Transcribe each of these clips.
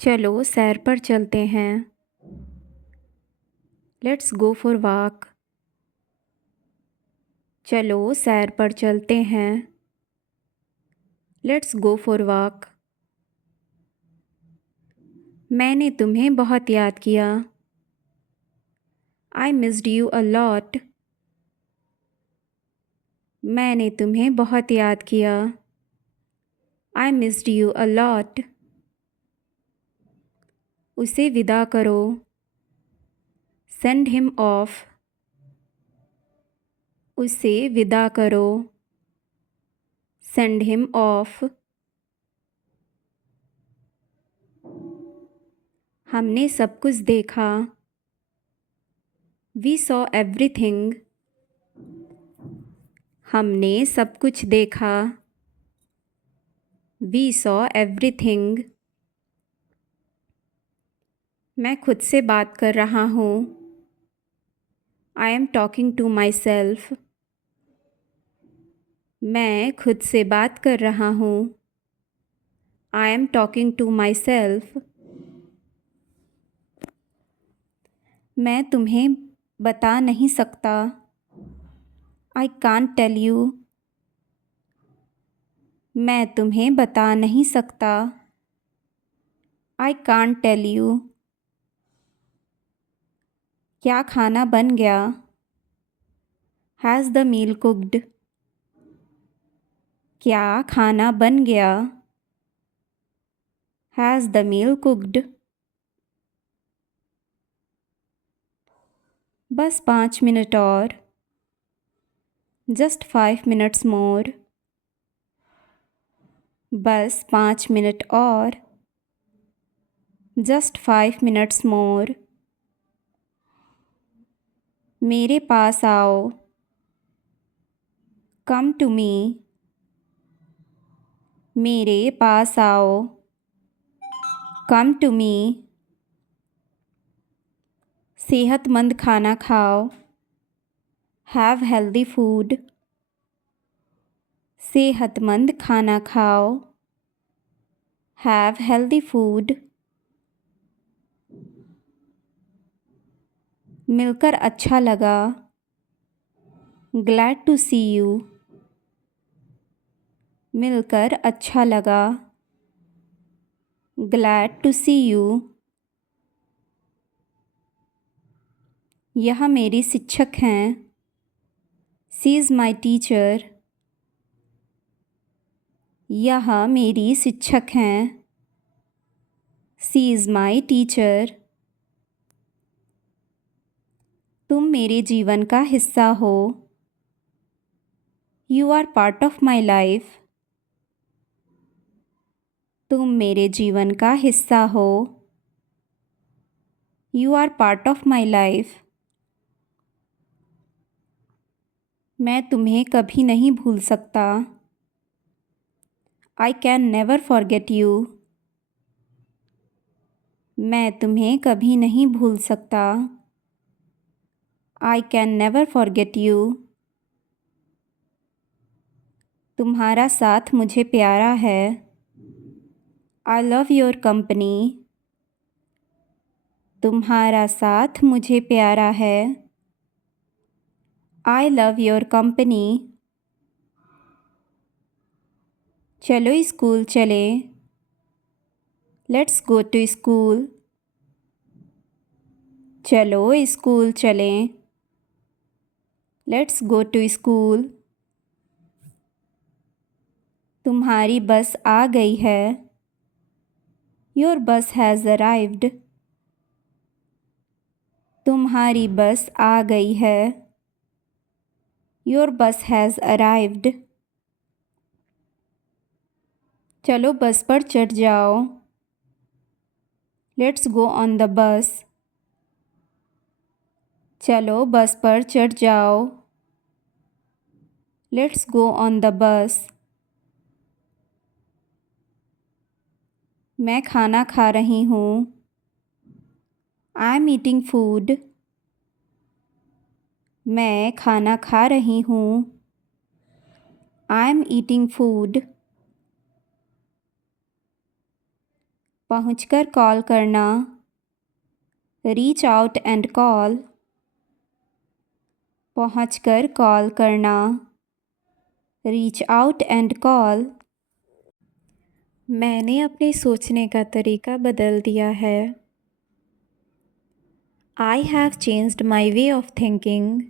चलो सैर पर चलते हैं। Let's go for walk. चलो सैर पर चलते हैं। Let's go for walk. मैंने तुम्हें बहुत याद किया। I missed you a lot. मैंने तुम्हें बहुत याद किया। I missed you a lot. उसे विदा करो। Send him off. उसे विदा करो। Send him off. हमने सब कुछ देखा। We saw everything. हमने सब कुछ देखा। We saw everything. मैं खुद से बात कर रहा हूँ। I am talking to myself. मैं खुद से बात कर रहा हूँ। I am talking to myself. मैं तुम्हें बता नहीं सकता। I can't tell you. मैं तुम्हें बता नहीं सकता। I can't tell you. क्या खाना बन गया? Has the meal cooked? क्या खाना बन गया? Has the meal cooked? बस 5 मिनट और। Just 5 minutes more. बस 5 मिनट और। Just 5 minutes more. मेरे पास आओ। Come to me. मेरे पास आओ। Come to me. सेहतमंद खाना खाओ। Have healthy food. सेहतमंद खाना खाओ। Have healthy food. मिलकर अच्छा लगा। Glad to see you. मिलकर अच्छा लगा। Glad to see you. यह मेरी शिक्षक हैं। She is my teacher. यह मेरी शिक्षक हैं। She is my teacher. तुम मेरे जीवन का हिस्सा हो। You are part of my life. तुम मेरे जीवन का हिस्सा हो। You are part of my life. मैं तुम्हें कभी नहीं भूल सकता। I can never forget you. मैं तुम्हें कभी नहीं भूल सकता। I can never forget you. तुम्हारा साथ मुझे प्यारा है। I love your company. तुम्हारा साथ मुझे प्यारा है। I love your company. चलो स्कूल चलें। Let's go to school. चलो स्कूल चलें। Let's go to school. तुम्हारी बस आ गई है। योर बस हैज़ अराइव्ड। तुम्हारी बस आ गई है। योर बस हैज़ अराइव्ड। चलो बस पर चढ़ जाओ। Let's go on the bus. चलो बस पर चढ़ जाओ। Let's go on the bus. मैं खाना खा रही हूँ। I am eating food. मैं खाना खा रही हूँ। I am eating food. पहुंचकर कॉल करना, रीच आउट एंड कॉल, पहुंचकर कॉल करना, रीच आउट एंड कॉल। मैंने अपने सोचने का तरीका बदल दिया है। I have changed my way of thinking.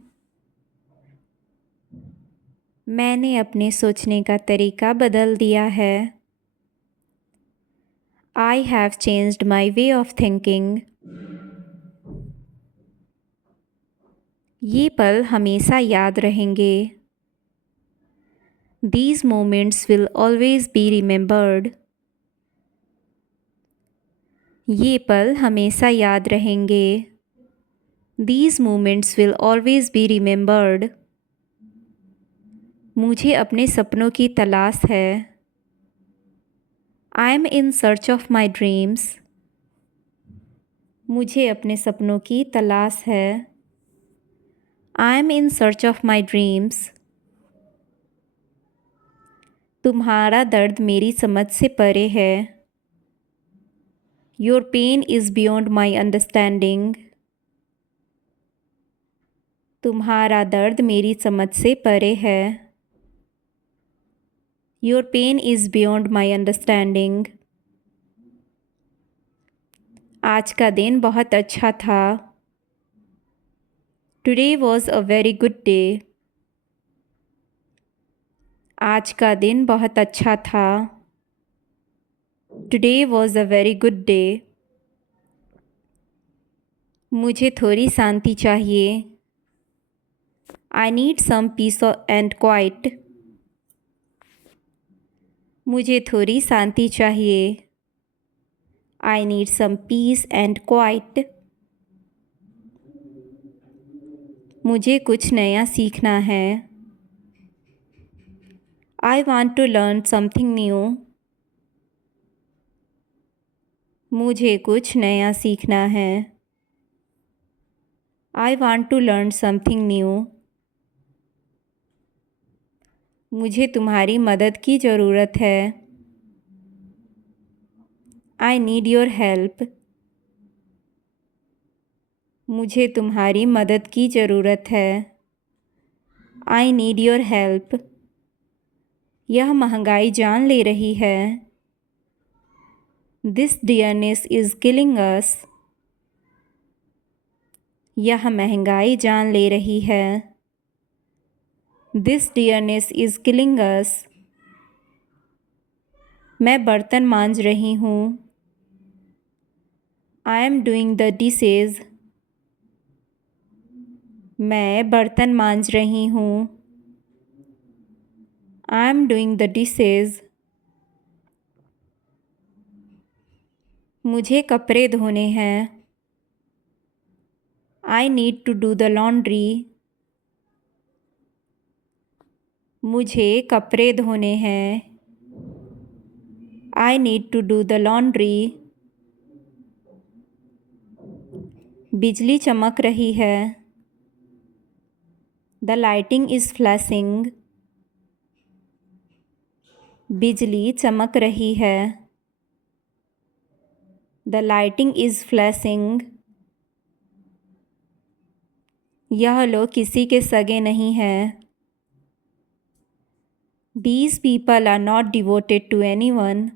मैंने अपने सोचने का तरीका बदल दिया है। I have changed my way of thinking. ये पल हमेशा याद रहेंगे। These moments will always be remembered. ये पल हमेशा याद रहेंगे। These moments will always be remembered. मुझे अपने सपनों की तलाश है। I am in search of my dreams. मुझे अपने सपनों की तलाश है। I am in search of my dreams. तुम्हारा दर्द मेरी समझ से परे है। Your pain is beyond my understanding. तुम्हारा दर्द मेरी समझ से परे है। Your pain is beyond my understanding. आज का दिन बहुत अच्छा था। Today was a very good day. आज का दिन बहुत अच्छा था। Today was a very good day. मुझे थोड़ी शांति चाहिए। I need some peace and quiet. मुझे थोड़ी शांति चाहिए। I need some peace and quiet. मुझे कुछ नया सीखना है। I want to learn something new. मुझे कुछ नया सीखना है। I want to learn something new. मुझे तुम्हारी मदद की ज़रूरत है। I need your help. मुझे तुम्हारी मदद की ज़रूरत है। I need your help. यह महंगाई जान ले रही है। This dearness is killing us. यह महंगाई जान ले रही है। This dearness is killing us. मैं बर्तन मांज रही हूँ। I am doing the dishes. मैं बर्तन मांज रही हूँ। I am doing the dishes. मुझे कपड़े धोने हैं। I need to do the laundry. मुझे कपड़े धोने हैं। I need to do the laundry. बिजली चमक रही है। The lighting is flashing. बिजली चमक रही है। The lighting is flashing. यह लोग किसी के सगे नहीं हैं। These people are not devoted to anyone.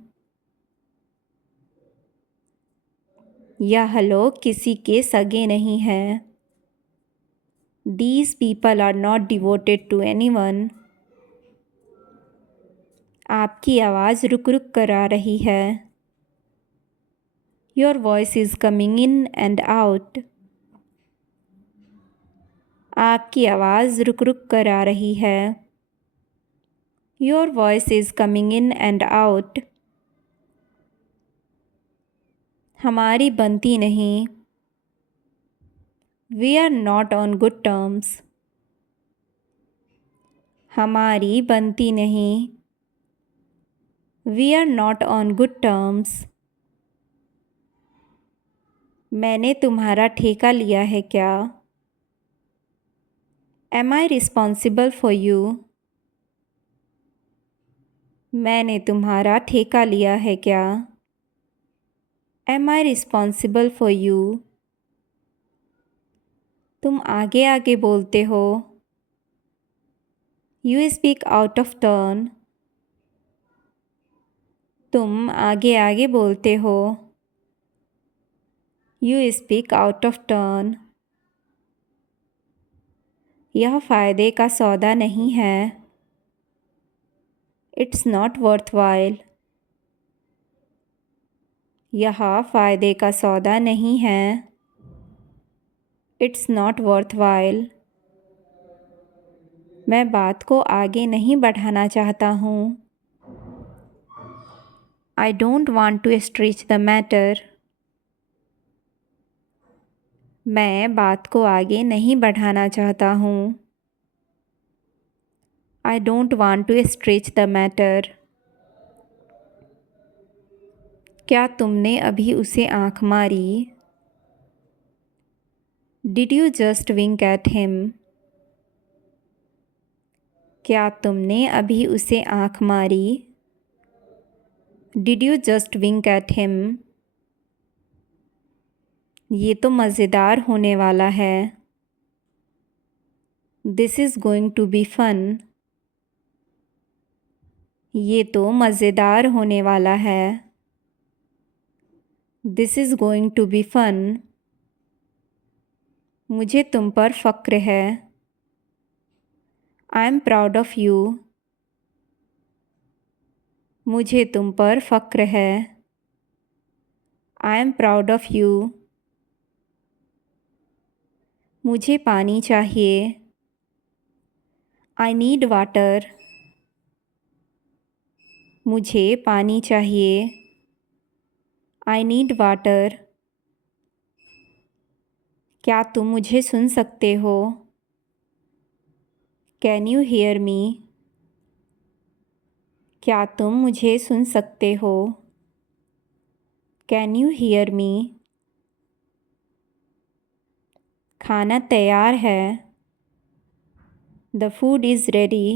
यह लोग किसी के सगे नहीं हैं। These people are not devoted to anyone. आपकी आवाज़ रुक रुक कर आ रही है। Your voice is coming in and out. आपकी आवाज़ रुक रुक कर आ रही है। Your voice is coming in and out. हमारी बनती नहीं। We are not on good terms. हमारी बनती नहीं। We are not on good terms. मैंने तुम्हारा ठेका लिया है क्या? Am I responsible for you? मैंने तुम्हारा ठेका लिया है क्या? Am I responsible for you? तुम आगे आगे बोलते हो। You speak out of turn. तुम आगे आगे बोलते हो। You speak out of turn. यह फ़ायदे का सौदा नहीं है। It's not worthwhile. यह फ़ायदे का सौदा नहीं है। It's not worthwhile. मैं बात को आगे नहीं बढ़ाना चाहता हूँ। I don't want to stretch the matter. मैं बात को आगे नहीं बढ़ाना चाहता हूँ। I don't want to stretch the matter. क्या तुमने अभी उसे आँख मारी? Did you just wink at him? क्या तुमने अभी उसे आँख मारी? Did you just wink at him? ये तो मज़ेदार होने वाला है। This is going to be fun. ये तो मज़ेदार होने वाला है। This is going to be fun. मुझे तुम पर फ़क्र है। I am proud of you. मुझे तुम पर फ़क्र है। I am proud of you. मुझे पानी चाहिए। I need water. मुझे पानी चाहिए। I need water. क्या तुम मुझे सुन सकते हो? Can you hear me? क्या तुम मुझे सुन सकते हो? Can you hear me? खाना तैयार है। The food is ready.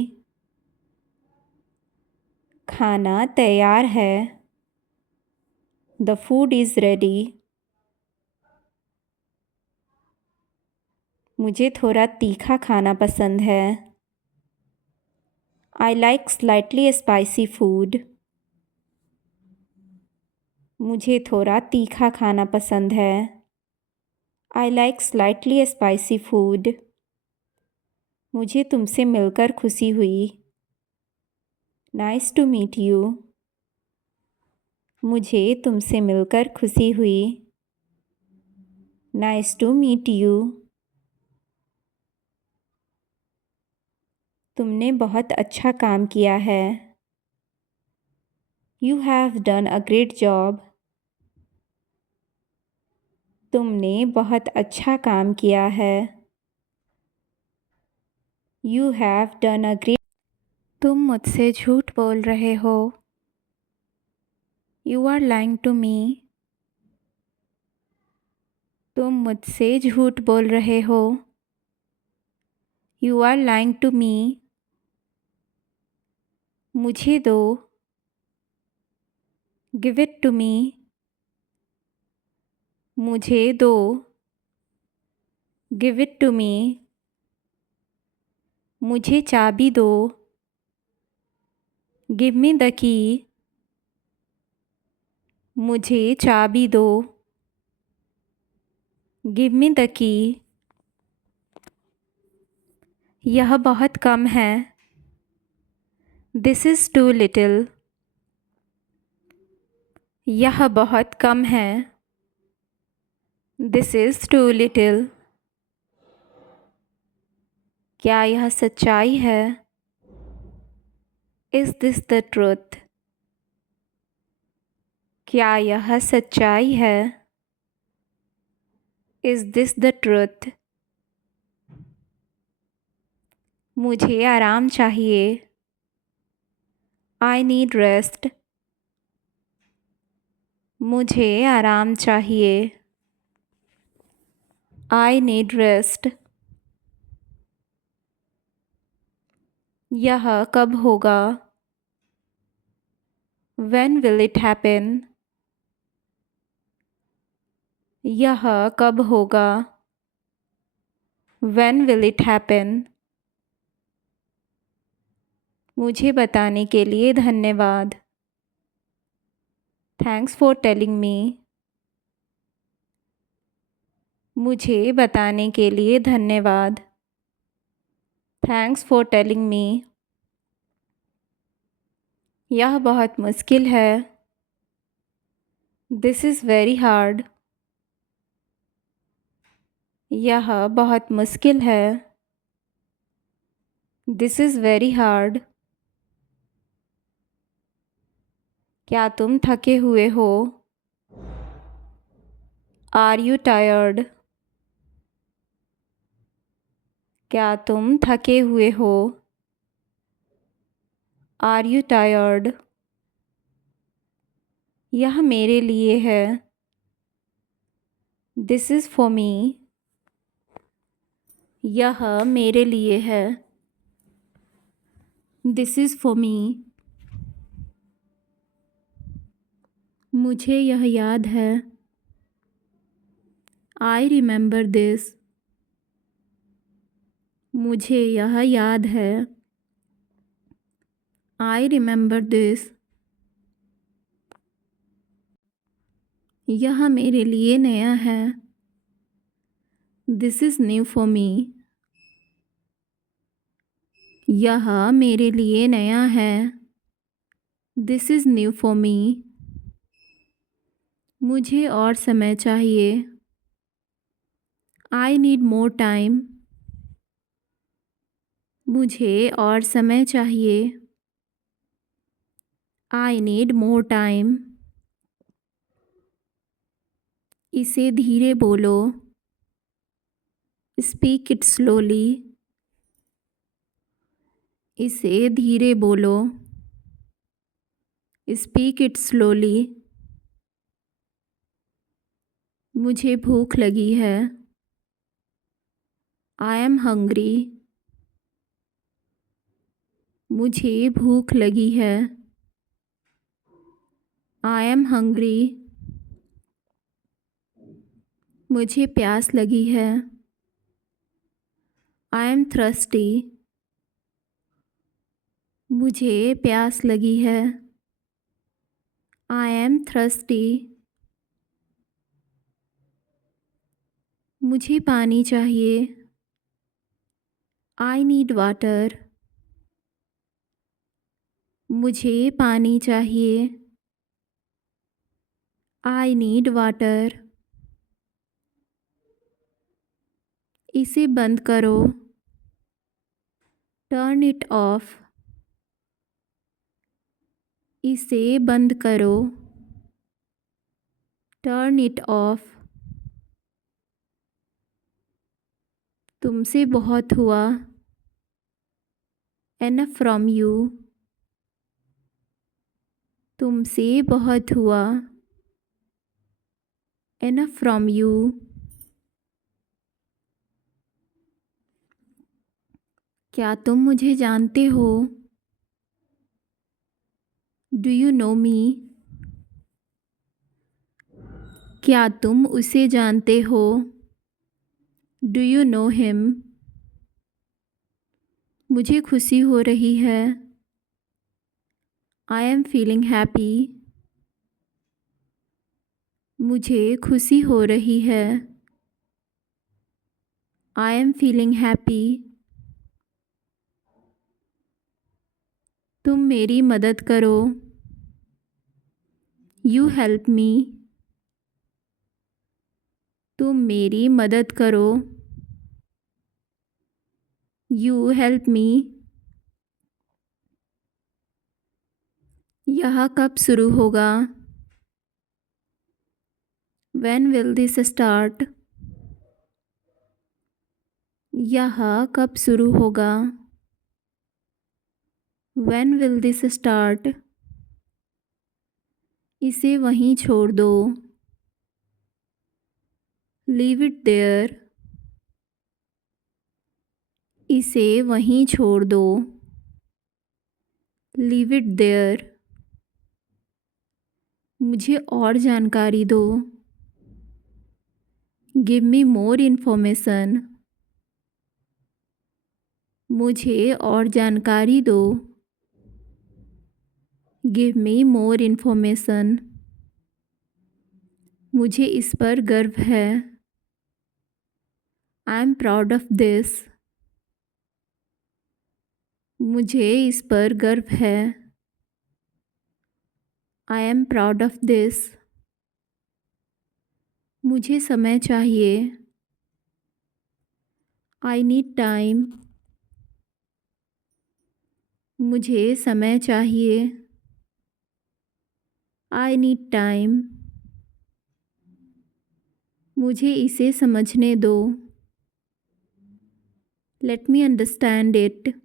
खाना तैयार है। The food is ready. मुझे थोड़ा तीखा खाना पसंद है। I like slightly spicy food. मुझे थोड़ा तीखा खाना पसंद है। I like slightly spicy food. मुझे तुमसे मिलकर खुशी हुई। Nice to meet you. मुझे तुमसे मिलकर खुशी हुई। Nice to meet you. तुमने बहुत अच्छा काम किया है। You have done a great job. तुमने बहुत अच्छा काम किया है। You have done a great. तुम मुझसे झूठ बोल रहे हो। You are lying to me. तुम मुझसे झूठ बोल रहे हो। You are lying to me. मुझे दो। Give it to me. मुझे दो। Give it to me. मुझे चाबी दो। Give me the key. मुझे चाबी दो। Give me the key. यह बहुत कम है। This is too little. यह बहुत कम है। This is too little. क्या यह सच्चाई है? Is this the truth? क्या यह सच्चाई है? Is this the truth? मुझे आराम चाहिए। I need rest. मुझे आराम चाहिए। I need rest. यह कब होगा? When will it happen? यह कब होगा? When will it happen? मुझे बताने के लिए धन्यवाद। Thanks for telling me. मुझे बताने के लिए धन्यवाद। Thanks for telling me. यह बहुत मुश्किल है। This is very hard. यह बहुत मुश्किल है। This is very hard. क्या तुम थके हुए हो? Are you tired? क्या तुम थके हुए हो? Are you tired? यह मेरे लिए है। This is for me. यह मेरे लिए है। This is for me. मुझे यह याद है। I remember this. मुझे यह याद है। I remember this. यह मेरे लिए नया है। This is new for me. यह मेरे लिए नया है। This is new for me. मुझे और समय चाहिए। I need more time. मुझे और समय चाहिए। I need more time. इसे धीरे बोलो। Speak it slowly. इसे धीरे बोलो। Speak it slowly. मुझे भूख लगी है। I am hungry. मुझे भूख लगी है। I am hungry. मुझे प्यास लगी है। I am thirsty. मुझे प्यास लगी है। I am thirsty. मुझे पानी चाहिए। I need water. मुझे पानी चाहिए। I need water. इसे बंद करो। Turn it off. इसे बंद करो। Turn it off. तुमसे बहुत हुआ। Enough from you. तुमसे बहुत हुआ। Enough from you. क्या तुम मुझे जानते हो? Do you know me? क्या तुम उसे जानते हो? Do you know him? मुझे खुशी हो रही है। I am feeling happy. मुझे खुशी हो रही है। I am feeling happy. तुम मेरी मदद करो। You help me. तुम मेरी मदद करो। You help me. यह कब शुरू होगा? When will this start? यह कब शुरू होगा? When will this start? इसे वहीं छोड़ दो। Leave it there. इसे वहीं छोड़ दो। Leave it there. मुझे और जानकारी दो। Give me more information. मुझे और जानकारी दो। Give me more information. मुझे इस पर गर्व है। I am proud of this. मुझे इस पर गर्व है। I am proud of this. मुझे समय चाहिए। I need time. मुझे समय चाहिए। I need time. मुझे इसे समझने दो। Let me understand it.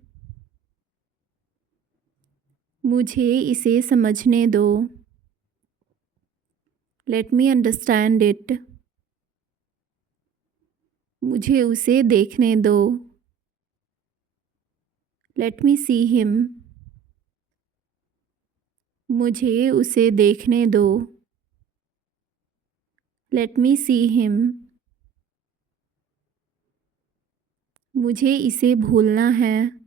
मुझे इसे समझने दो। Let me understand it. मुझे उसे देखने दो। Let me see him. मुझे उसे देखने दो। Let me see him. मुझे इसे भूलना है।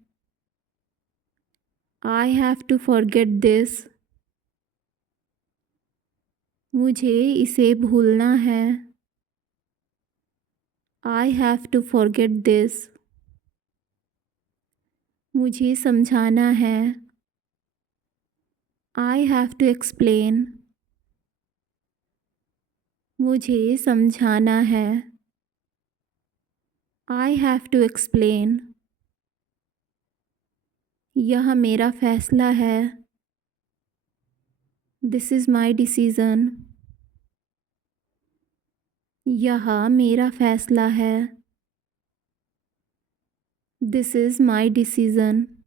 I have to forget this. मुझे इसे भूलना है। I have to forget this. मुझे समझाना है। I have to explain. मुझे समझाना है। I have to explain. यह मेरा फैसला है। This is my decision. यह मेरा फैसला है। This is my decision.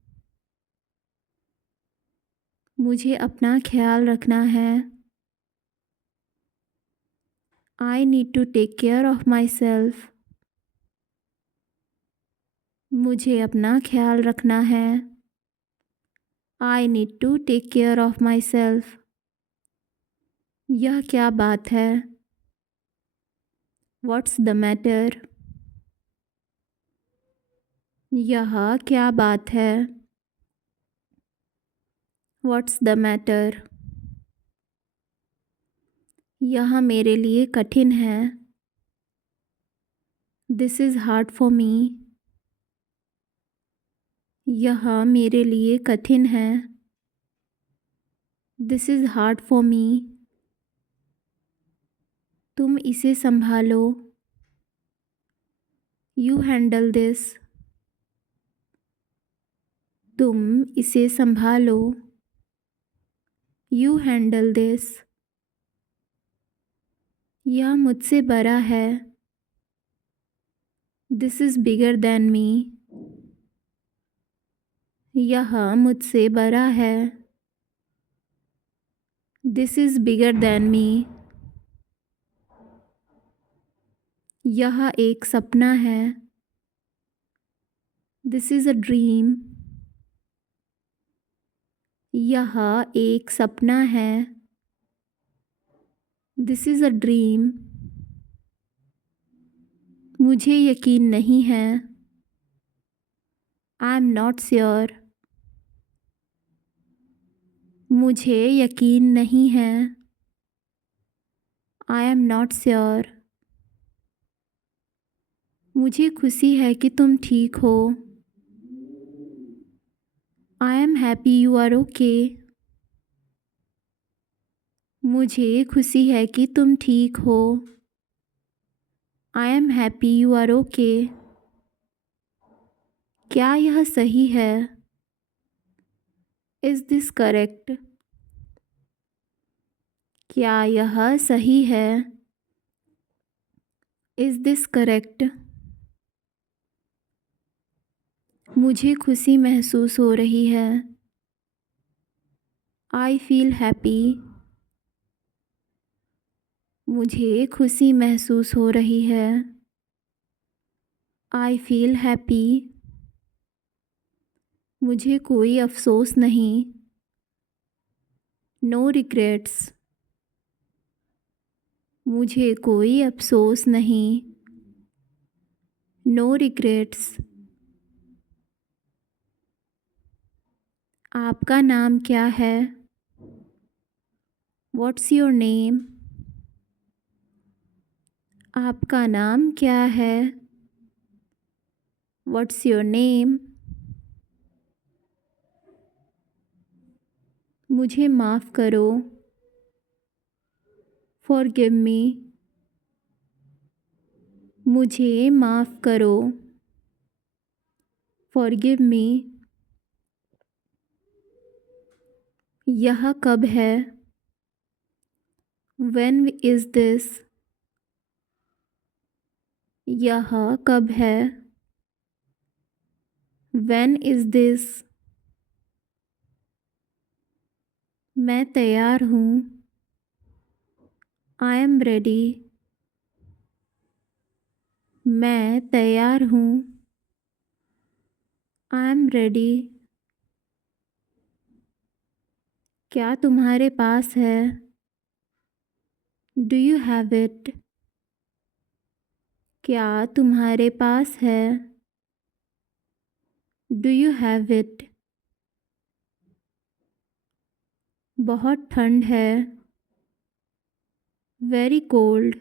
मुझे अपना ख्याल रखना है। I need to take care of my self. मुझे अपना ख्याल रखना है। I need to take care of myself. यह क्या बात है? What's the matter? यह क्या बात है? What's the matter? यह मेरे लिए कठिन है। This is hard for me. यह मेरे लिए कठिन है। This is hard for me. तुम इसे संभालो। You handle this. तुम इसे संभालो। You handle this. यह मुझसे बड़ा है। This is bigger than me. यह मुझसे बड़ा है। This is bigger than me. यह एक सपना है। This is a dream. यह एक सपना है। This is a dream. मुझे यकीन नहीं है। I am not sure. मुझे यकीन नहीं है। I am not sure. मुझे खुशी है कि तुम ठीक हो। I am happy you are okay. मुझे खुशी है कि तुम ठीक हो। I am happy you are okay. क्या यह सही है? Is this correct? क्या यह सही है? Is this correct? मुझे खुशी महसूस हो रही है। I feel happy. मुझे खुशी महसूस हो रही है। I feel happy. मुझे कोई अफसोस नहीं। No regrets. मुझे कोई अफसोस नहीं। No regrets. आपका नाम क्या है? What's your name? आपका नाम क्या है? What's your name? मुझे माफ़ करो। Forgive me. मुझे माफ़ करो। Forgive me. यह कब है? When is this? यह कब है? When is this? मैं तैयार हूँ। I am ready. मैं तैयार हूँ। I am ready. क्या तुम्हारे पास है? Do you have it? क्या तुम्हारे पास है? Do you have it? बहुत ठंड है। Very cold.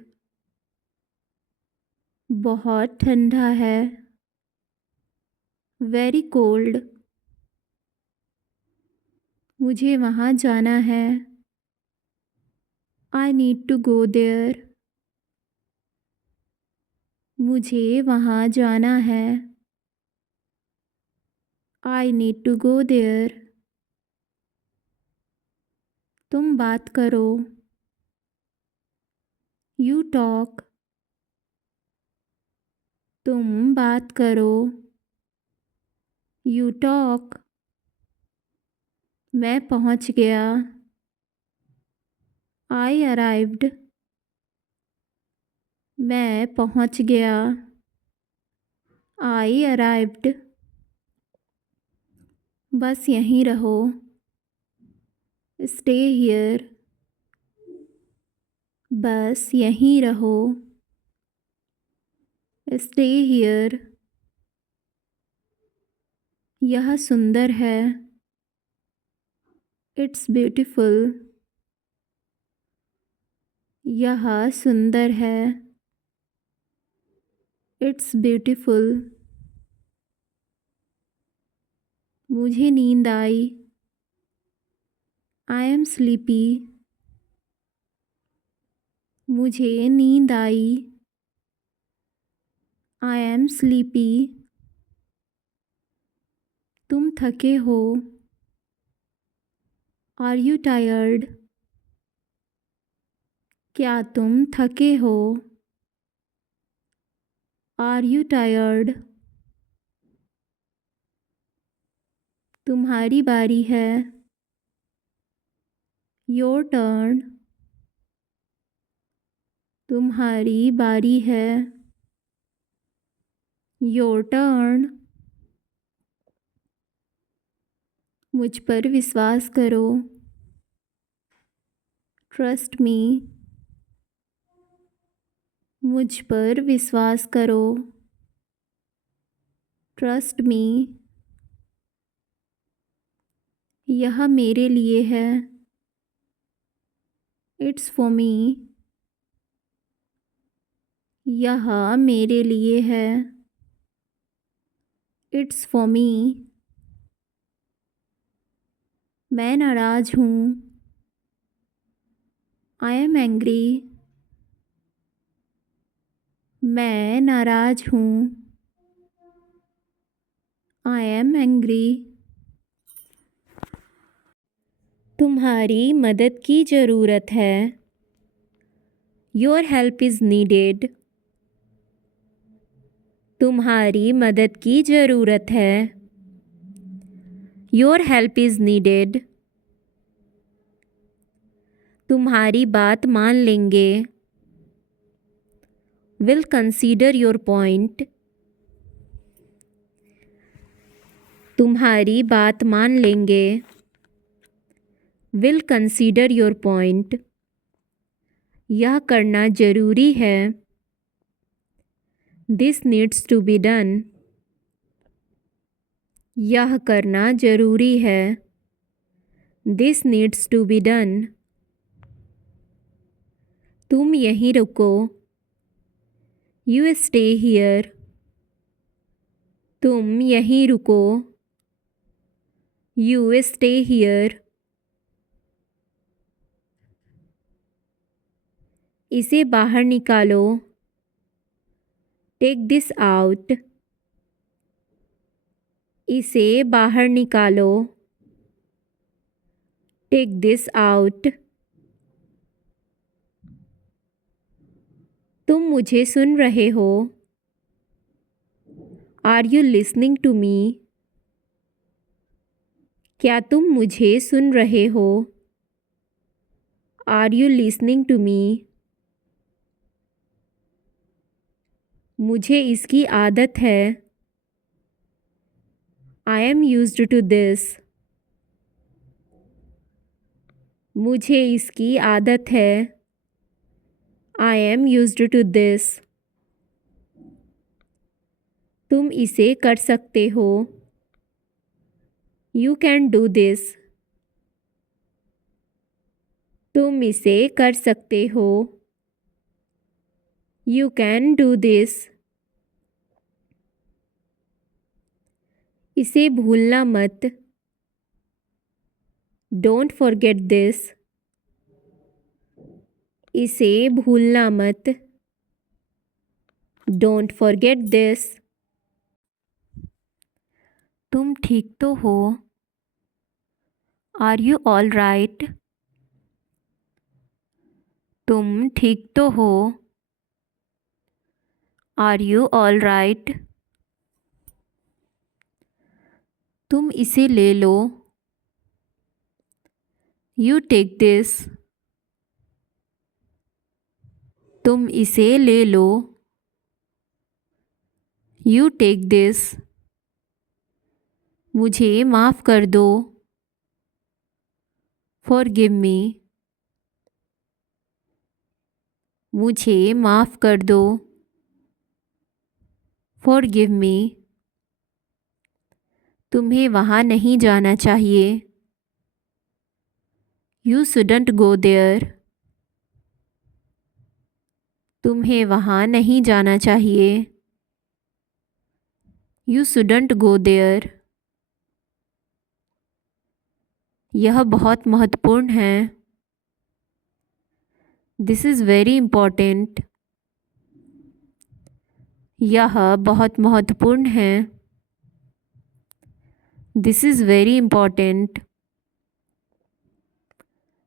बहुत ठंडा है। Very cold. मुझे वहाँ जाना है। I need to go there. मुझे वहाँ जाना है। I need to go there. तुम बात करो। You talk. तुम बात करो। You talk. मैं पहुँच गया। I arrived. मैं पहुँच गया। I arrived. बस यहीं रहो। Stay here. बस यहीं रहो। Stay here. यह सुंदर है। It's beautiful. यह सुंदर है। It's beautiful. मुझे नींद आई। I am sleepy. मुझे नींद आई। I am sleepy. तुम थके हो। Are you tired? क्या तुम थके हो? Are you tired? तुम्हारी बारी है। Your turn. तुम्हारी बारी है। Your turn. मुझ पर विश्वास करो। Trust me. मुझ पर विश्वास करो। Trust me. यह मेरे लिए है। It's for me. यह मेरे लिए है। It's for me. मैं नाराज़ हूँ। I am angry. मैं नाराज़ हूँ। I am angry. तुम्हारी मदद की ज़रूरत है। Your help is needed. तुम्हारी मदद की ज़रूरत है। Your help is needed. तुम्हारी बात मान लेंगे। Will consider your point. तुम्हारी बात मान लेंगे। Will consider your point. यह करना जरूरी है। This needs to be done. यह करना जरूरी है। This needs to be done. तुम यहीं रुको। You stay here. तुम यहीं रुको। You stay here. इसे बाहर निकालो। Take this out. इसे बाहर निकालो। Take this out. तुम मुझे सुन रहे हो? Are you listening to me? क्या तुम मुझे सुन रहे हो? Are you listening to me? मुझे इसकी आदत है। I am used to this. मुझे इसकी आदत है। I am used to this. तुम इसे कर सकते हो। You can do this. तुम इसे कर सकते हो। You can do this. इसे भूलना मत। Don't forget this. इसे भूलना मत। Don't forget this. तुम ठीक तो हो? Are you all right? तुम ठीक तो हो? Are you all right? तुम इसे ले लो। You take this. तुम इसे ले लो। You take this. मुझे माफ़ कर दो। Forgive me. मुझे माफ़ कर दो। Forgive me. तुम्हें वहाँ नहीं जाना चाहिए। You shouldn't go there. तुम्हें वहाँ नहीं जाना चाहिए। You shouldn't go there. यह बहुत महत्वपूर्ण है। This is very important. यह बहुत महत्वपूर्ण है। This is very important.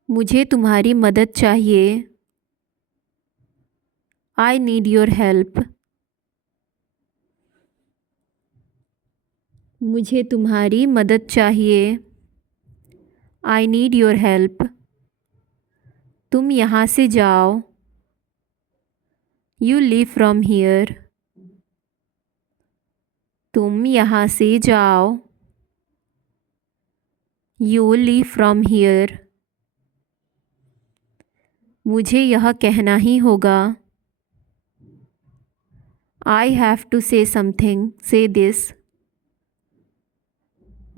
मुझे तुम्हारी मदद चाहिए। I need your help. मुझे तुम्हारी मदद चाहिए। I need your help. तुम यहाँ से जाओ। You leave from here. तुम यहाँ से जाओ। You leave from here. मुझे यह कहना ही होगा। I have to say something. Say this.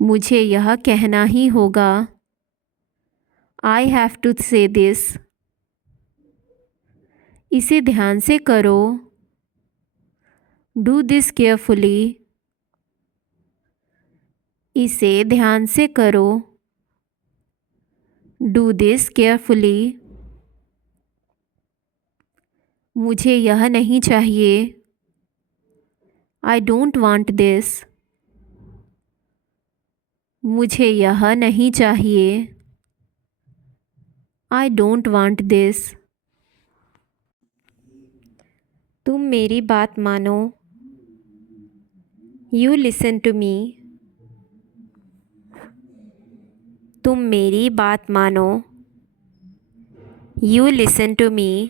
मुझे यह कहना ही होगा। I have to say this. इसे ध्यान से करो। Do this carefully. इसे ध्यान से करो। Do this carefully. मुझे यह नहीं चाहिए। I don't want this. मुझे यह नहीं चाहिए। I don't want this. तुम मेरी बात मानो। You listen to me. तुम मेरी बात मानो। You listen to me.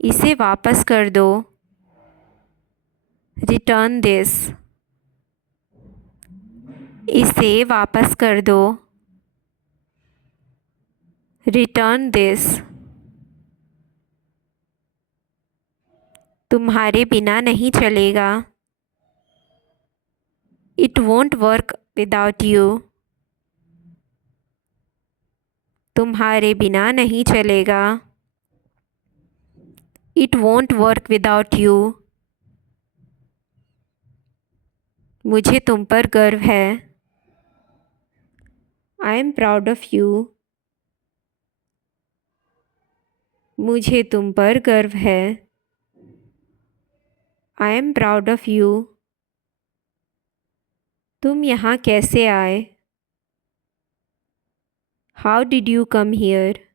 इसे वापस कर दो। Return this. इसे वापस कर दो। Return this. तुम्हारे बिना नहीं चलेगा। It won't work without you. तुम्हारे बिना नहीं चलेगा। It won't work without you. मुझे तुम पर गर्व है। I am proud of you. मुझे तुम पर गर्व है। I am proud of you. तुम यहाँ कैसे आए? How did you come here?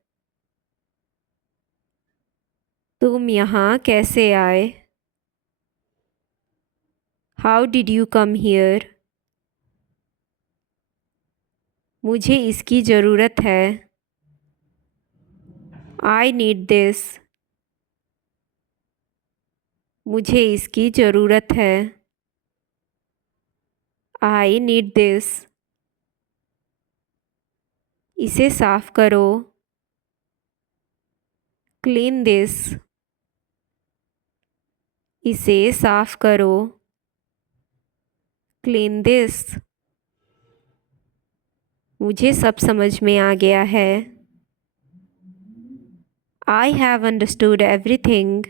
तुम यहाँ कैसे आए? How did you come here? मुझे इसकी ज़रूरत है। I need this. मुझे इसकी ज़रूरत है। I need this. इसे साफ करो। Clean this. इसे साफ करो। Clean this. मुझे सब समझ में आ गया है। I have understood everything.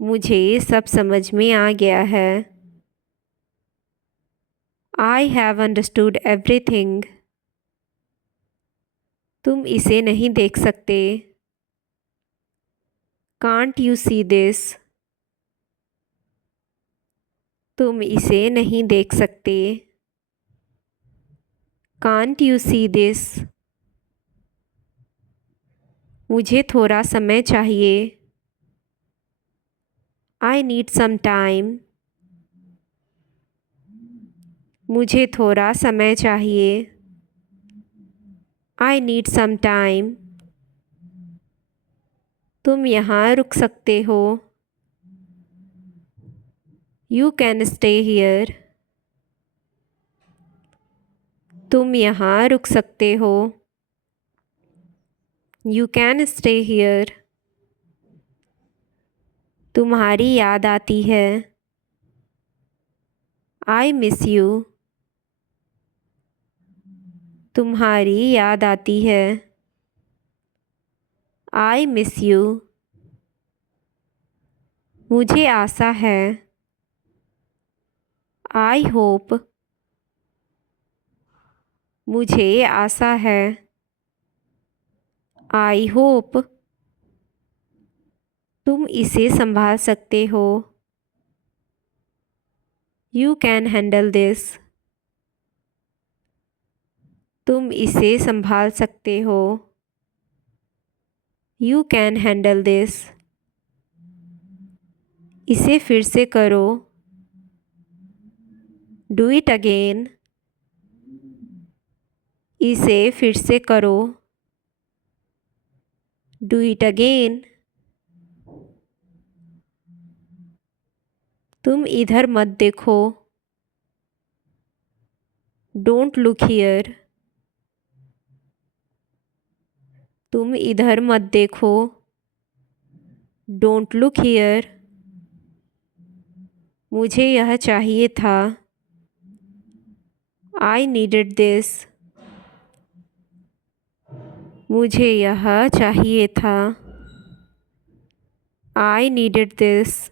मुझे सब समझ में आ गया है। I have understood everything. तुम इसे नहीं देख सकते। Can't you see this? तुम इसे नहीं देख सकते। Can't you see this? मुझे थोड़ा समय चाहिए। I need some time. मुझे थोड़ा समय चाहिए। I need some time. तुम यहाँ रुक सकते हो। You can stay here. तुम यहाँ रुक सकते हो। You can stay here. तुम्हारी याद आती है। I miss you. तुम्हारी याद आती है। I miss you. मुझे आशा है। I hope. मुझे आशा है। I hope. तुम इसे संभाल सकते हो। You can handle this. तुम इसे संभाल सकते हो। You can handle this. इसे फिर से करो। Do it again. इसे फिर से करो। Do it again. तुम इधर मत देखो। Don't look here. तुम इधर मत देखो। Don't look here. मुझे यह चाहिए था। I needed this. मुझे यह चाहिए था। I needed this.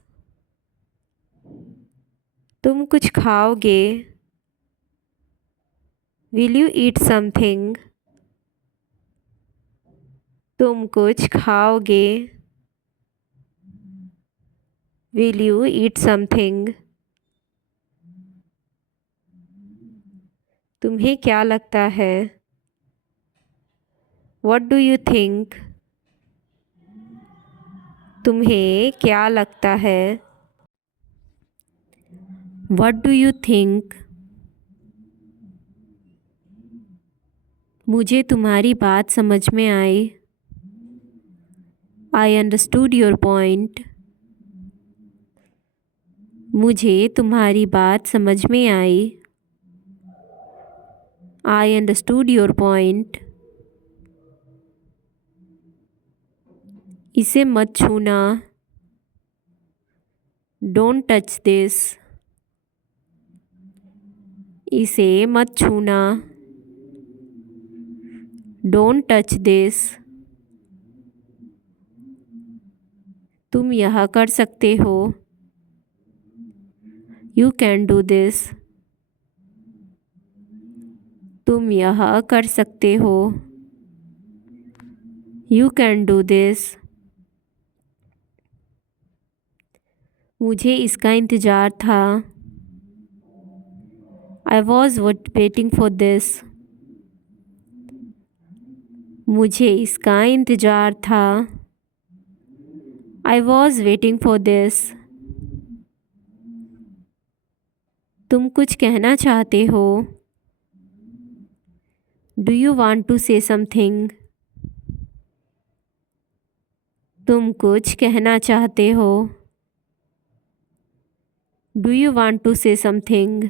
तुम कुछ खाओगे। Will you eat something? तुम कुछ खाओगे। Will you eat something? तुम्हें क्या लगता है? What do you think? तुम्हें क्या लगता है? What do you think? मुझे तुम्हारी बात समझ में आई। I understood your point. मुझे तुम्हारी बात समझ में आई। I understood your point. इसे मत छूना. Don't touch this. इसे मत छूना. Don't touch this. तुम यह कर सकते हो. You can do this. तुम यह कर सकते हो. You can do this. मुझे इसका इंतज़ार था. I was waiting for this. मुझे इसका इंतज़ार था. I was waiting for this. तुम कुछ कहना चाहते हो. Do you want to say something? तुम कुछ कहना चाहते हो. Do you want to say something?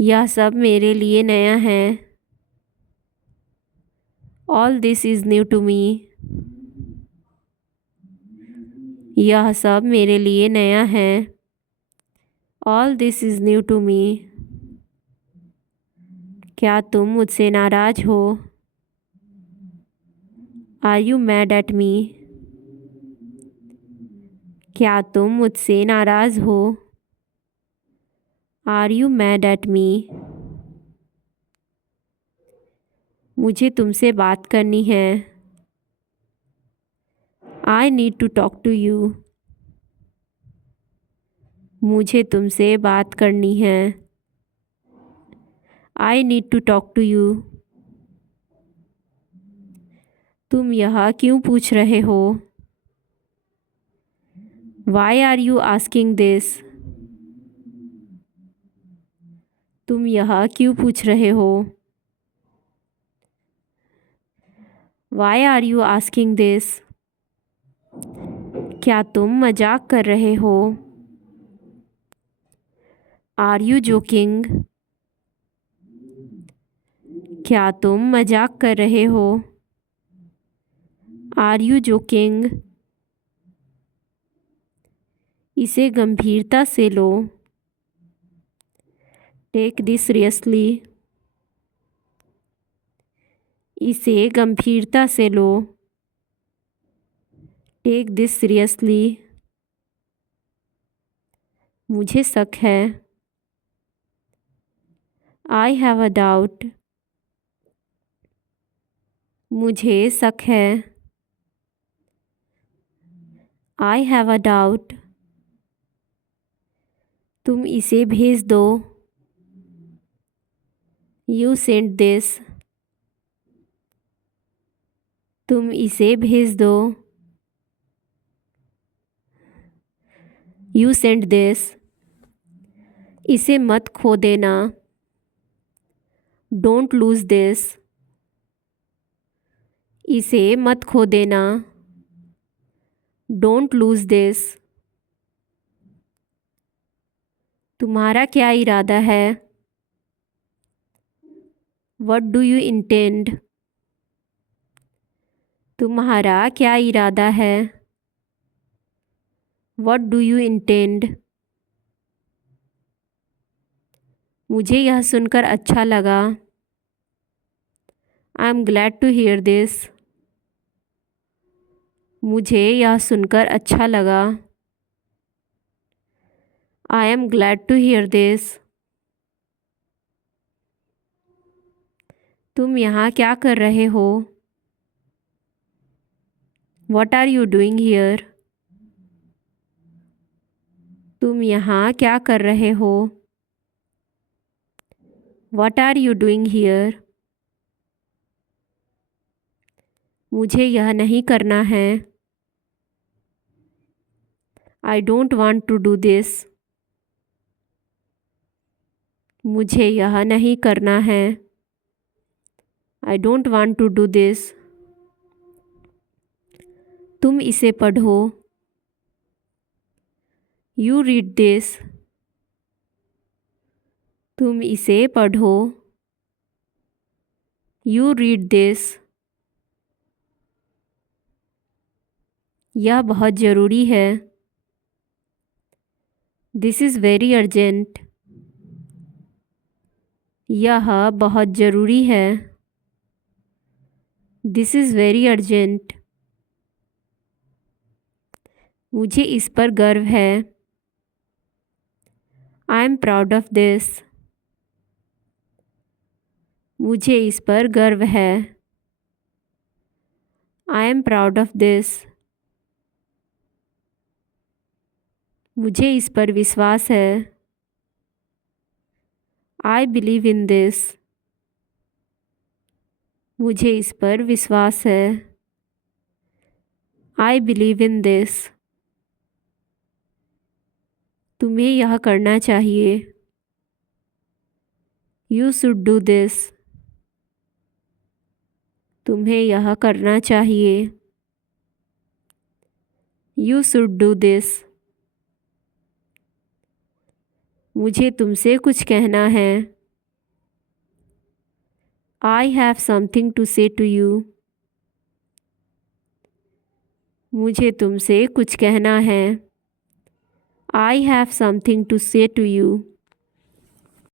यह सब मेरे लिए नया है. All this is new to me. यह सब मेरे लिए नया है. All this is new to me. क्या तुम मुझसे नाराज़ हो. Are you mad at me? क्या तुम मुझसे नाराज़ हो. Are you mad at me? मुझे तुमसे बात करनी है. I need to talk to you. मुझे तुमसे बात करनी है. I need to talk to you. तुम यह क्यों पूछ रहे हो. Why are you asking this? तुम यह क्यों पूछ रहे हो. Why are you asking this? क्या तुम मजाक कर रहे हो. Are you joking? क्या तुम मजाक कर रहे हो. Are you joking? इसे गंभीरता से लो. Take this seriously. इसे गंभीरता से लो. Take this seriously. मुझे शक है. I have a doubt. मुझे शक है. I have a doubt. तुम इसे भेज दो. You send this. तुम इसे भेज दो. You send this. इसे मत खो देना. Don't lose this. इसे मत खो देना. Don't lose this. तुम्हारा क्या इरादा है. What do you intend? तुम्हारा क्या इरादा है. What do you intend? मुझे यह सुनकर अच्छा लगा. I am glad to hear this. मुझे यह सुनकर अच्छा लगा. I am glad to hear this. तुम यहाँ क्या कर रहे हो. What are you doing here? तुम यहाँ क्या कर रहे हो. What are you doing here? मुझे यह नहीं करना है. I don't want to do this. मुझे यह नहीं करना है. I don't want to do this. तुम इसे पढ़ो. You read this. तुम इसे पढ़ो। You read this. यह बहुत ज़रूरी है। This is very urgent. यह बहुत ज़रूरी है। This is very urgent. मुझे इस पर गर्व है। I am proud of this. मुझे इस पर गर्व है। I am proud of this. मुझे इस पर विश्वास है। I believe in this. मुझे इस पर विश्वास है। I believe in this. तुम्हें यह करना चाहिए। You should do this. तुम्हें यह करना चाहिए। You should do this. मुझे तुमसे कुछ कहना है। I have something to say to you. मुझे तुमसे कुछ कहना है। I have something to say to you.